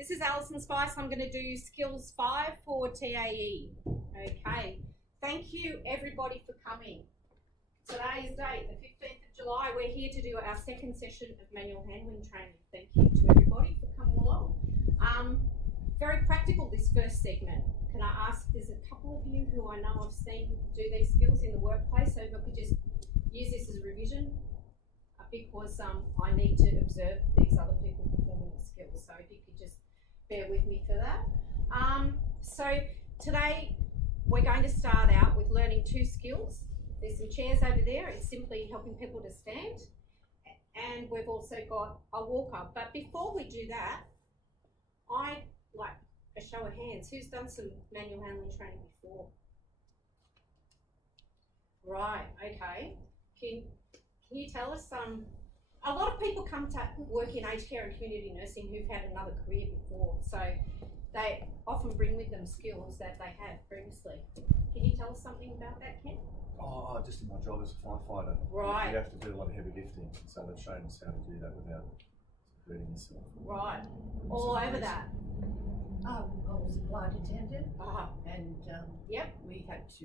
This is Alison Spice. I'm going to do Skills 5 for TAE. Okay. Thank you, everybody, for coming. Today's date, the 15th of July. We're here to do our second session of manual handling training. Thank you to everybody for coming along. Very practical, this first segment. Can I ask, there's a couple of you who I know I've seen do these skills in the workplace, so if I could just use this as a revision, because I need to observe these other people performing the skills. So if you could just bear with me for that. So today we're going to start out with learning two skills. There's some chairs over there. It's simply helping people to stand. And we've also got a walker. But before we do that, I'd like a show of hands. Who's done some manual handling training before? Right, okay. Can you tell us, a lot of people come to work in aged care and community nursing who've had another career before, so they often bring with them skills that they had previously. Can you tell us something about that, Ken? Oh, just in my job as a firefighter. Right. You have to do a lot of heavy lifting, so they've shown us how to do that without hurting yourself. Right. All over that. I was a flight attendant, and yep. we had to,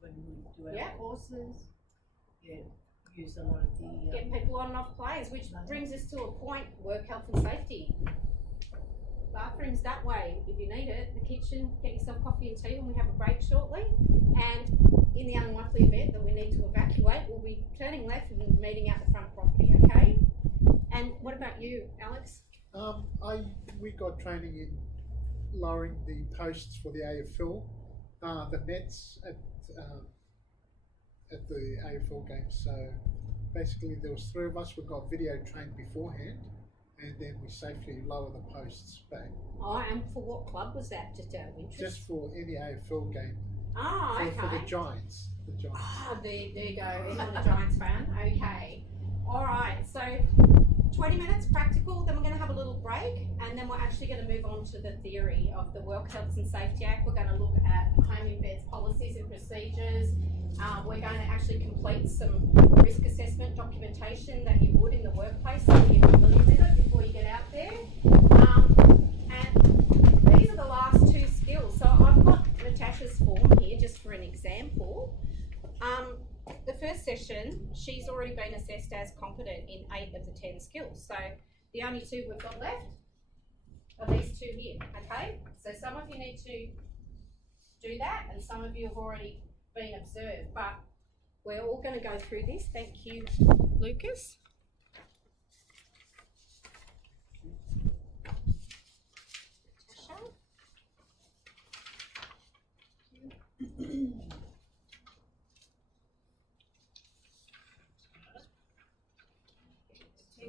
when we do our Yep. courses, use a lot of the... Get people on and off planes, which brings us to a point, work health and safety. Bathrooms that way, if you need it. The kitchen, get yourself coffee and tea when we have a break shortly. And in the unlikely event that we need to evacuate, we'll be turning left and meeting out the front property, okay? And what about you, Alex? We got training in lowering the posts for the AFL, the nets at the AFL games. So basically there was three of us. We got video trained beforehand, and then we safely lower the posts back. Oh, and for what club was that, just out of interest? Just for any AFL game. Oh, okay. For the Giants. Oh, there you go. Anyone a Giants fan? Okay. All right. So 20 minutes practical, then we're going to have a little break, and then we're actually going to move on to the theory of the Work Health and Safety Act. We're going to look at home in beds policies and procedures. We're going to actually complete some risk assessment documentation that you would in the workplace, so you're familiar with it before you get out there. And these are the last two skills. So I've got Natasha's form here just for an example. The first session, she's already been assessed as competent in 8 of the 10 skills. So the only two we've got left are these two here, okay? So some of you need to do that, and some of you have already been observed, but we're all going to go through this. Thank you, Lucas. Natasha.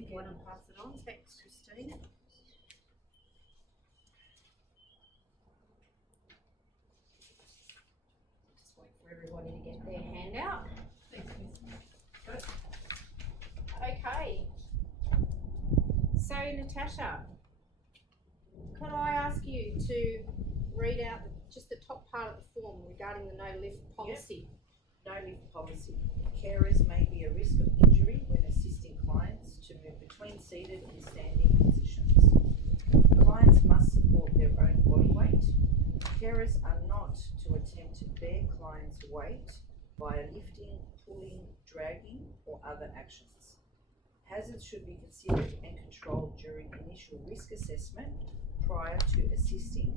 One and pass it on. Thanks, Christine. Just wait for everybody to get their hand out. Good. Okay. So, Natasha, could I ask you to read out just the top part of the form regarding the no lift policy? Yep. No lift policy. Carers may be a risk of injury when assisting clients to move between seated and standing positions. Clients must support their own body weight. Carers are not to attempt to bear clients' weight via lifting, pulling, dragging, or other actions. Hazards should be considered and controlled during initial risk assessment prior to assisting.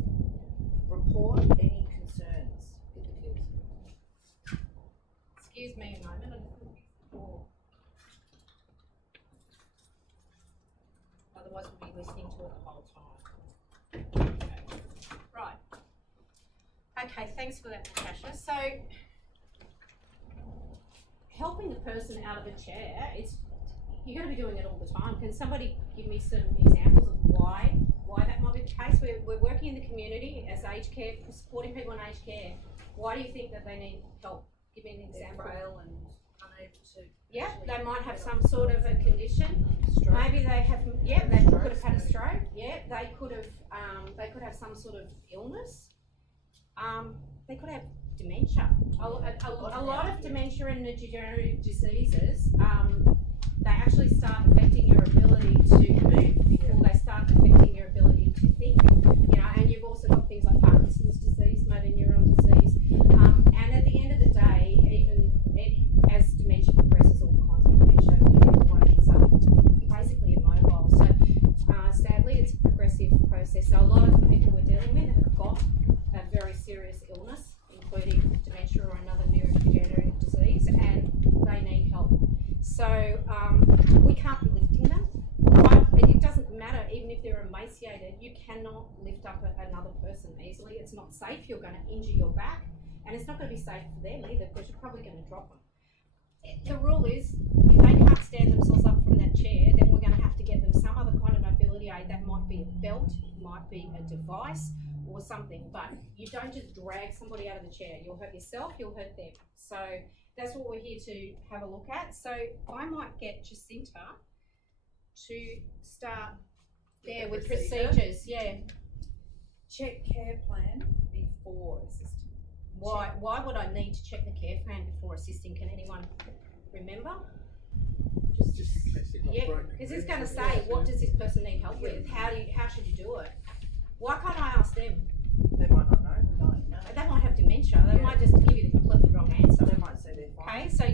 Report any concerns. Excuse me a moment. I just want to fix the door. Otherwise, we'll be listening to it the whole time. Okay. Right. Okay, thanks for that, Natasha. So, helping the person out of a chair, you're going to be doing it all the time. Can somebody give me some examples of why that might be the case? We're working in the community as aged care, supporting people in aged care. Why do you think that they need help? Give me an example. They're frail and unable to. Yeah, they might have some sort of a condition. Stroke. Maybe they have. Yeah, they could have had a stroke. Yeah, they could have some sort of illness. They could have dementia. A lot of dementia and neurodegenerative diseases. They actually start affecting your ability to move before they start affecting your ability to think. progressive process. So a lot of the people we're dealing with have got a very serious illness, including dementia or another neurodegenerative disease, and they need help. So we can't be lifting them. Right? It doesn't matter, even if they're emaciated, you cannot lift up another person easily. It's not safe. You're going to injure your back, and it's not going to be safe for them either, because you're probably going to drop them. The rule is, if they can't stand themselves up from that chair, then we're going to have to get them some other kind of mobility aid. That might be a belt, it might be a device or something, but you don't just drag somebody out of the chair. You'll hurt yourself, you'll hurt them. So that's what we're here to have a look at. So I might get Jacinta to start there with procedures. Yeah. Check care plan before assisting. Why would I need to check the care plan before assisting? Can anyone remember? Just in case they got Yeah, broken. because it's going to say, what does this person need help with? How should you do it? Why can't I ask them? They might not know. No. They might have dementia. They might just give you the completely wrong answer. They might say they're fine. Okay, so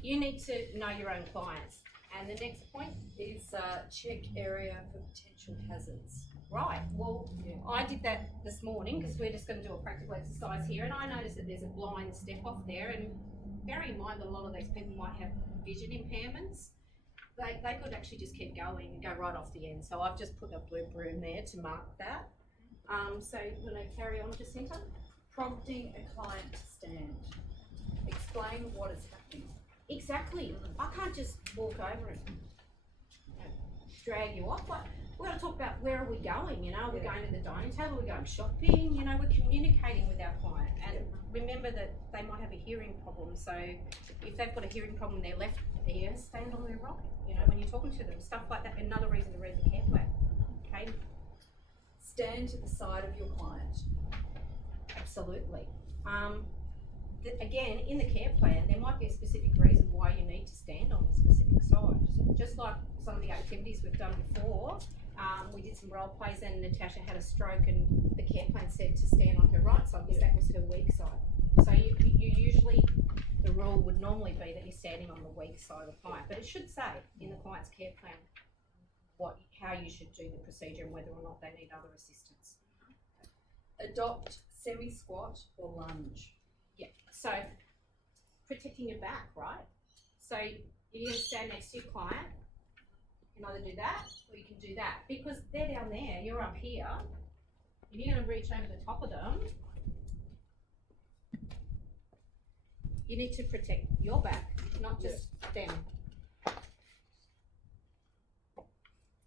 you need to know your own clients. And the next point Is check area for potential hazards. right. Well, Yeah. I did that this morning because we're just going to do a practical exercise here, and I noticed that there's a blind step off there. And bear in mind that a lot of these people might have vision impairments. They could actually just keep going and go right off the end. So I've just put a blue broom there to mark that. So you want to carry on, Jacinta? Prompting a client to stand. Explain what is happening. Exactly. I can't just walk over and drag you off. Like, we've got to talk about where are we going, you know, are we going to the dining table, are we going shopping, you know, we're communicating with our client. And remember that they might have a hearing problem, so if they've got a hearing problem in their left ear, stand on their right, you know, when you're talking to them, stuff like that. Another reason to read the care plan. Okay? Stand to the side of your client. Absolutely. Again, in the care plan, there might be a specific reason why you need to stand on a specific side. Just like some of the activities we've done before, we did some role plays and Natasha had a stroke and the care plan said to stand on her right side because that was her weak side. So you usually, the rule would normally be that you're standing on the weak side of the client, but it should say in the client's care plan how you should do the procedure and whether or not they need other assistance. Adopt semi-squat or lunge. Yeah, so protecting your back, right? So you're going to stand next to your client. You can either do that or you can do that because they're down there, you're up here, and you're going to reach over the top of them. You need to protect your back, not just them.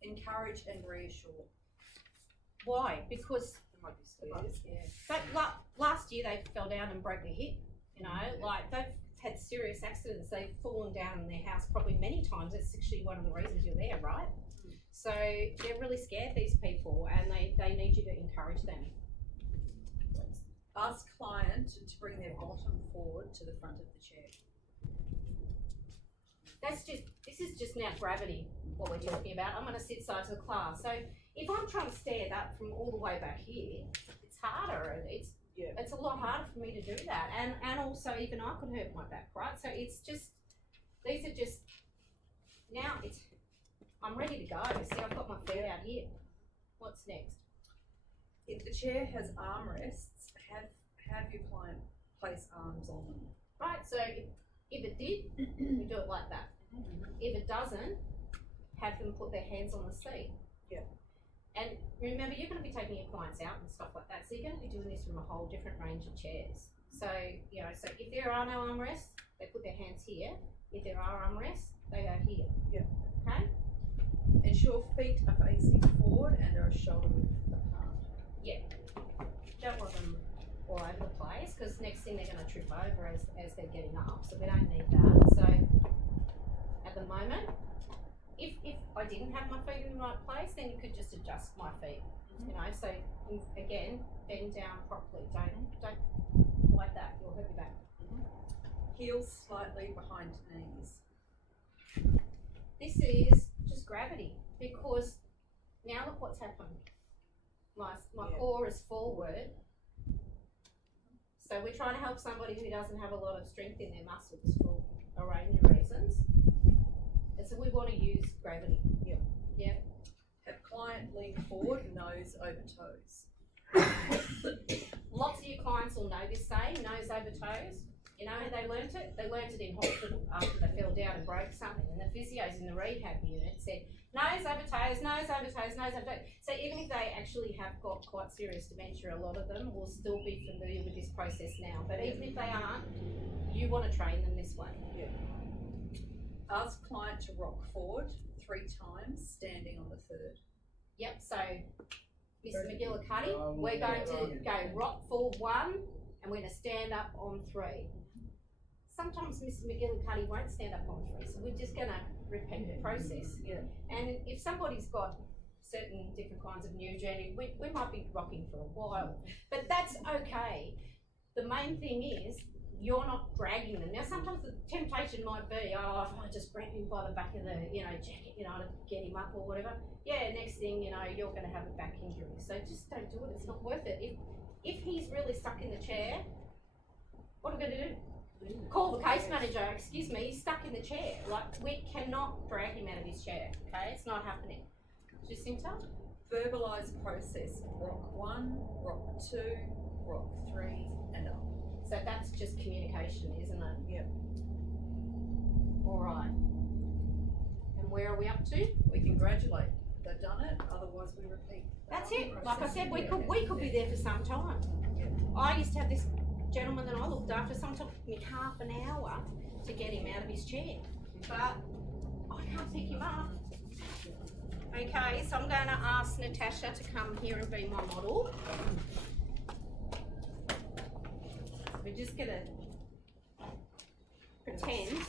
Encourage and reassure. Why? Because There might be stairs. last year they fell down and broke their hip, you know, like they've had serious accidents, they've fallen down in their house probably many times. It's actually one of the reasons you're there, right? So they're really scared, these people, and they need you to encourage them. Ask client to bring their bottom forward to the front of the chair. This is just now gravity, what we're talking about. I'm going to sit side to the class. So if I'm trying to stand up from all the way back here, it's harder and it's a lot harder for me to do that. And also even I could hurt my back, right? So it's just, these are just, now I'm ready to go. See, I've got my feet out here. What's next? If the chair has armrests, have your client place arms on them. Right, so if it did, we do it like that. If it doesn't, have them put their hands on the seat. Yeah. And remember, you're going to be taking your clients out and stuff like that, so you're going to be doing this from a whole different range of chairs. So, you know, so if there are no armrests, they put their hands here. If there are armrests, they go here. Yeah. Okay? Ensure feet are facing forward and are shoulder width apart. Yeah. Don't want them all over the place, because next thing they're going to trip over as they're getting up, so we don't need that. So at the moment, if I didn't have my feet in the right place, then you could just adjust my feet, you know. So again, bend down properly. Don't like that. You'll hurt your back. Heels slightly behind knees. This is just gravity, because now look what's happened. My core is forward. So we're trying to help somebody who doesn't have a lot of strength in their muscles for a range of reasons. And so we want to use gravity. Yep. Yeah. Have client lean forward, nose over toes. Lots of your clients will know this saying, nose over toes. You know how they learnt it? They learnt it in hospital after they fell down and broke something, and the physios in the rehab unit said, nose over toes, nose over toes, nose over toes. So even if they actually have got quite serious dementia, a lot of them will still be familiar with this process now. But even if they aren't, you want to train them this way. Yeah. Ask client to rock forward 3 times, standing on the 3rd. Yep, so Mr. McGillicuddy, we're going to go rock forward 1, and we're going to stand up on 3. Sometimes Mr. McGillicuddy won't stand up on 3, so we're just going to repeat the process. Yeah. And if somebody's got certain different kinds of neurogenic, we might be rocking for a while, but that's okay. The main thing is you're not dragging them. Now sometimes the temptation might be, oh, if I just grab him by the back of the, jacket, to get him up or whatever. Yeah, next thing, you're going to have a back injury. So just don't do it. It's not worth it. If he's really stuck in the chair, what are we going to do? Call the case manager. Excuse me, he's stuck in the chair. Like, we cannot drag him out of his chair. Okay, it's not happening. Jacinta? Verbalise process. Rock 1, rock 2, rock 3, and up. So that's just communication, isn't it? Yep. All right. And where are we up to? We congratulate. They've done it. Otherwise, we repeat. That's it. Like I said, we could be there for some time. I used to have this gentleman that I looked after. Sometimes it took me half an hour to get him out of his chair, but I can't pick him up. Okay, so I'm going to ask Natasha to come here and be my model. We're just going to pretend.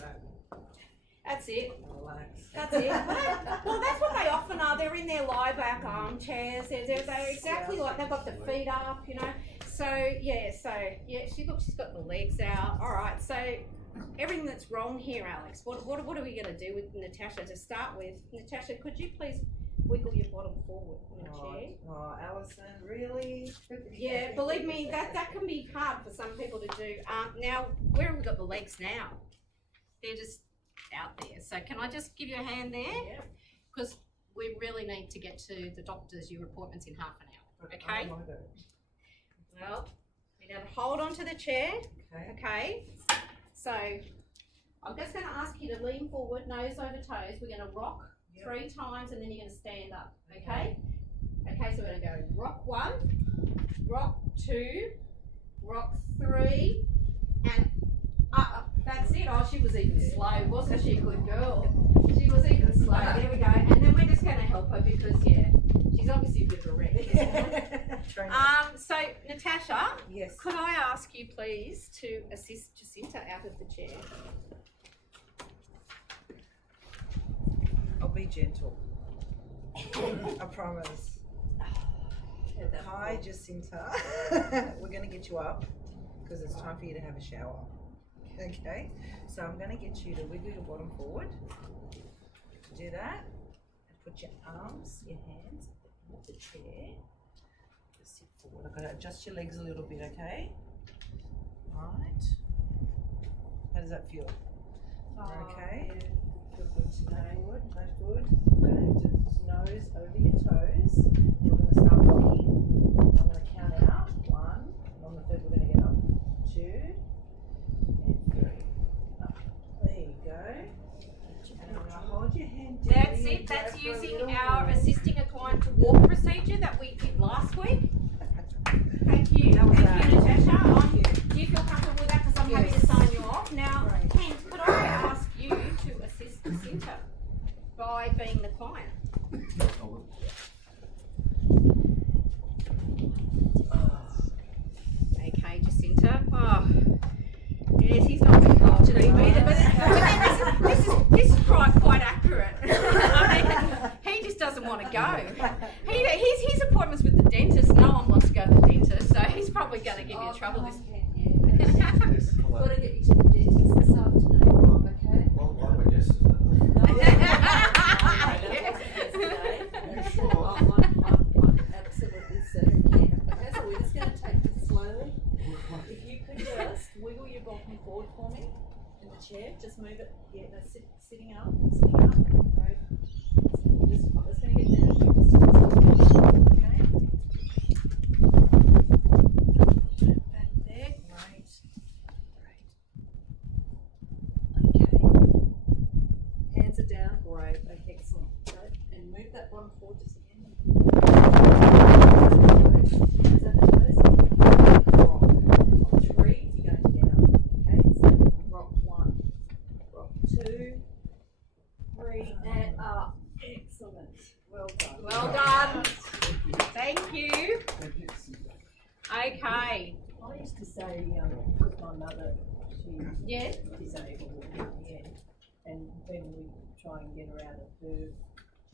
That's it. Relax. That's it. Well, that's what they often are. They're in their lie back armchairs. They're exactly like they've got the feet up, So she's got the legs out. All right. So everything that's wrong here, Alex. What are we going to do with Natasha to start with? Natasha, could you please wiggle your bottom forward in the chair? Oh, Alison, really? Yeah, believe me, that can be hard for some people to do. Now, where have we got the legs now? They're just out there. So can I just give you a hand there? Yeah. Because we really need to get to the doctor's, your appointment's in half an hour. Okay? Well, we're going to hold on to the chair. Okay? So I'm just going to ask you to lean forward, nose over toes. We're going to rock 3 times and then you're going to stand up. Okay? Okay, so we're going to go rock 1, rock 2, rock 3, and up. That's it. Oh, she was even slow, wasn't she? Good girl. She was even slow. There we go. And then we're just going to help her because, she's obviously a bit of a wreck. So, Natasha, yes. Could I ask you please to assist Jacinta out of the chair? I'll be gentle. I promise. Hi, Jacinta. We're going to get you up because it's time for you to have a shower. Okay, so I'm going to get you to wiggle your bottom forward. Do that. And put your arms, your hands on the chair. Just sit forward. I've got to adjust your legs a little bit, okay? Right. How does that feel? Okay. Feel good today. That's good. We're going to have to nose over your toes. And we're going to start rocking. I'm going to count out 1. And on the 3rd, we're going to get up 2 and 3. Up. There you go. And I'm going to hold your hand down. That's it. That's using our assisting a client to walk procedure that we did last week. Thank you. Thank you, Natasha. Do you feel comfortable with that? Because I'm happy to sign you off. Now, Kent, could I ask you to assist Jacinta by being the client? Okay, Jacinta. Oh, yes, he's not very confident either, but this is quite accurate. I mean, he just doesn't want to go. His appointment's with the dentist. No one wants to go to the dentist, so he's probably going to give you trouble. Got to get you to the dentist this afternoon, okay? Well, why were yesterday? I'm absolutely certain. Okay, so we're just going to take this slowly. If you could just wiggle your bottom forward for me in the chair, just move it. Yeah, no, sitting up. Right. Just going to get down. Okay. I used to say, because my mother, she's Yeah. disabled in the end, and when we try and get her out of her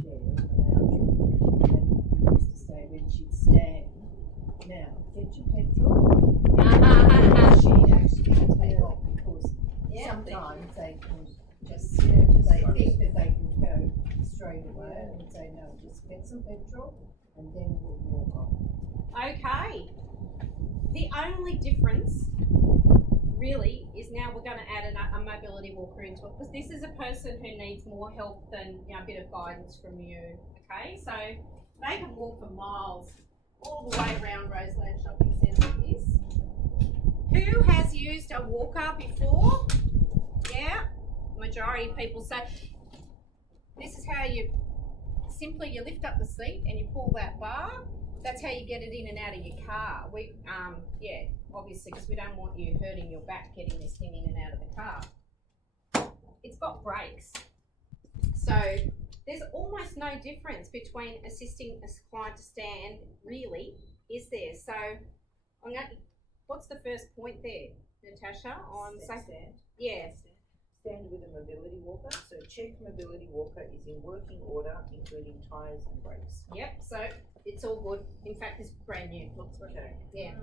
chair in the lounge, and we used to say when she'd stand, now, get your petrol, she'd actually take off because sometimes they can just, they think that they can go straight away and say, no, just get some petrol and then we'll walk on. Okay. The only difference really is now we're going to add a mobility walker into it because this is a person who needs more help than a bit of guidance from you. Okay, so they can walk for miles all the way around Roseland Shopping Centre like this. Who has used a walker before? Yeah, majority of people say this is how you lift up the seat and you pull that bar. That's how you get it in and out of your car. Yeah, obviously, because we don't want you hurting your back getting this thing in and out of the car. It's got brakes. So there's almost no difference between assisting a client to stand, really, is there? So what's the first point there, Natasha? On Stand. Yeah. Stand with a mobility walker. So check mobility walker is in working order, including tyres and brakes. Yep, so it's all good. In fact, it's brand new. Looks brand new. Yeah.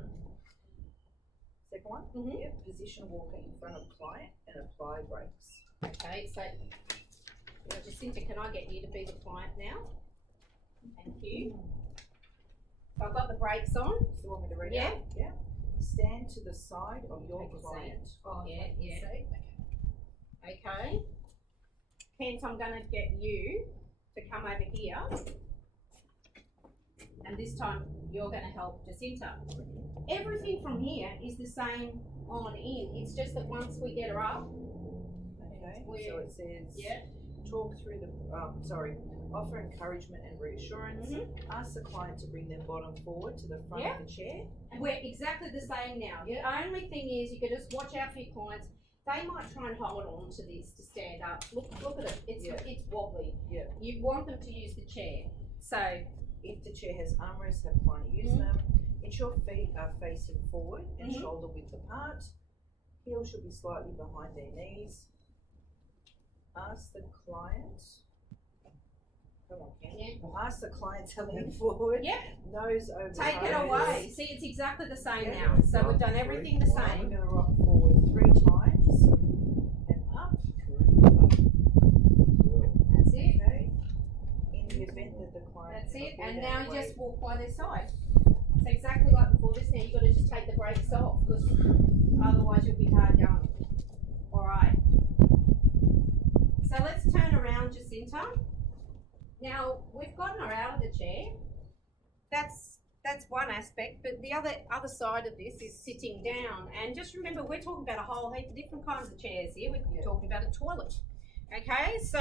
Second one, Mhm. position walker in front of client and apply brakes. Okay, so Jacinta, can I get you to be the client now? Thank you. So I've got the brakes on. Do you want me to read Yeah. out? Yeah. Stand to the side of your Take a client. Yeah. Okay. Kent, I'm going to get you to come over here. And this time you're going to help Jacinta. Everything from here is the same on in. It's just that once we get her up. Okay. We're- So it says Yeah. talk through the offer encouragement and reassurance. Ask the client to bring their bottom forward to the front Yeah. of the chair. And we're exactly the same now. The only thing is you can just watch out for your clients. They might try and hold on to this to stand up. Look at it. It's wobbly. Yeah. You want them to use the chair. So If the chair has armrests, have client use them. Ensure feet are facing forward and shoulder width apart. Heels should be slightly behind their knees. Ask the client. Come on, Ken. Yeah. Ask the client to lean forward. Yeah. Nose over take it toes. away. See, it's exactly the same Yeah. now. So we've done everything the We're same. going to rock forward 3 times and up. That's it. Okay. In the event that the client. That's it. cannot And get now out you of the just walk by their side. So exactly like before this. Now you've got to just take the brakes off because otherwise you'll be hard going. All right. So let's turn around, Jacinta. Now we've gotten her out of the chair. That's one aspect, but the other side of this is sitting down. And just remember, we're talking about a whole heap of different kinds of chairs here. We're talking about a toilet. Okay, so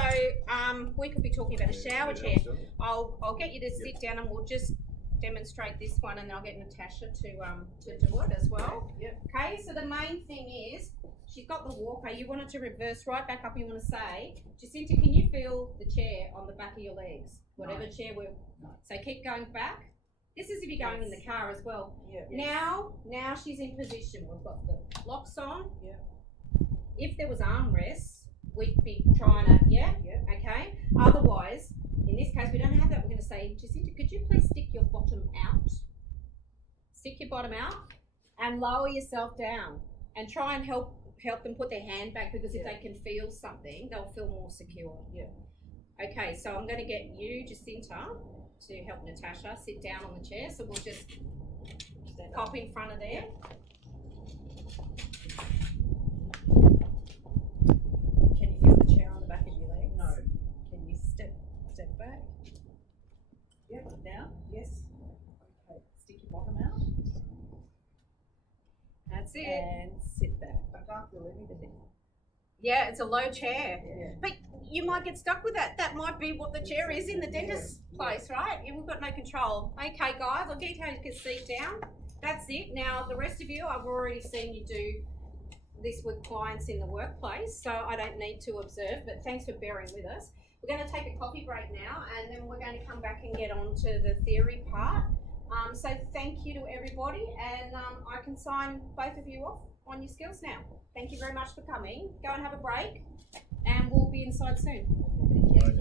we could be talking about a shower chair. I'll get you to sit down and we'll just demonstrate this one, and then I'll get Natasha to do it as well. Yep. Okay, so the main thing is she's got the walker. You want it to reverse right back up. You want to say, Jacinta, can you feel the chair on the back of your legs? Whatever chair we're. So keep going back. This is if you're going in the car as well. Yeah. Now she's in position. We've got the locks on. Yeah. If there was armrests, we'd be trying to, okay. Otherwise, in this case, we don't have that. We're going to say, Jacinta, could you please stick your bottom out? Stick your bottom out and lower yourself down and try and help them put their hand back, because if they can feel something, they'll feel more secure. Yeah. Okay, so I'm going to get you, Jacinta, to help Natasha sit down on the chair. So we'll just Stand up. pop in front of there. Can you feel the chair on the back of your legs? No. Can you step back? Yep. Now? Yes. Okay. Stick your bottom out That's it. and sit back. I can't feel anything. Yeah, it's a low chair. Yeah. But you might get stuck with that. That might be what the chair is in the dentist's place, right? We've got no control. Okay, guys, I'll get you to sit down. That's it. Now, the rest of you, I've already seen you do this with clients in the workplace, so I don't need to observe, but thanks for bearing with us. We're going to take a coffee break now, and then we're going to come back and get on to the theory part. So thank you to everybody, and I can sign both of you off on your skills now. Thank you very much for coming. Go and have a break, and we'll be inside soon.